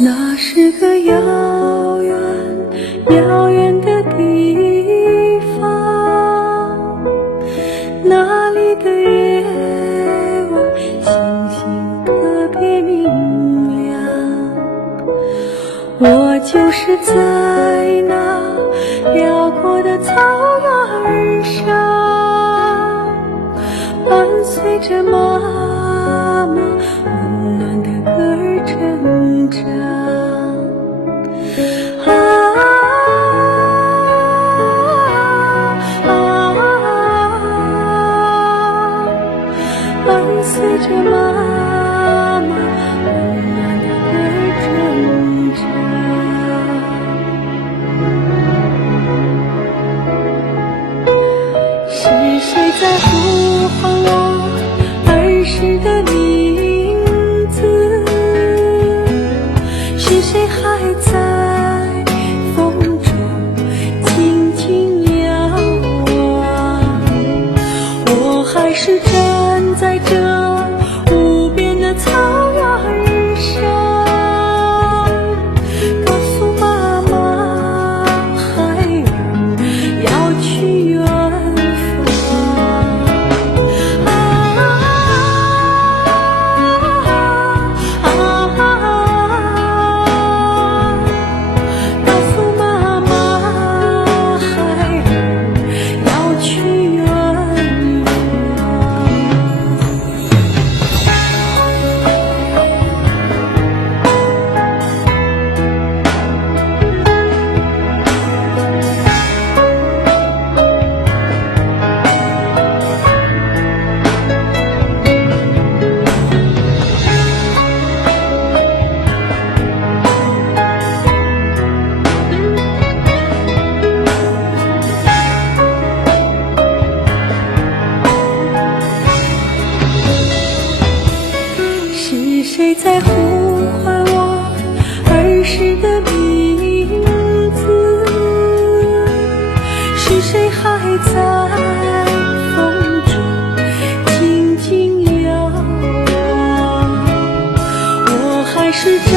那是个遥远遥远的地方，那里的夜晚星星特别明亮。我就是在那辽阔的草原上，伴随着妈妈温暖的歌儿成长。伴随着妈妈温暖的歌儿成长。是谁在呼唤我儿时的名字？是谁还在风中轻轻摇晃？我还是站在这无边的草原上，告诉妈妈孩儿要去远方。告诉妈妈孩儿要去远是谁在呼唤我儿时的名字？是谁还在风中轻轻摇晃？我还是站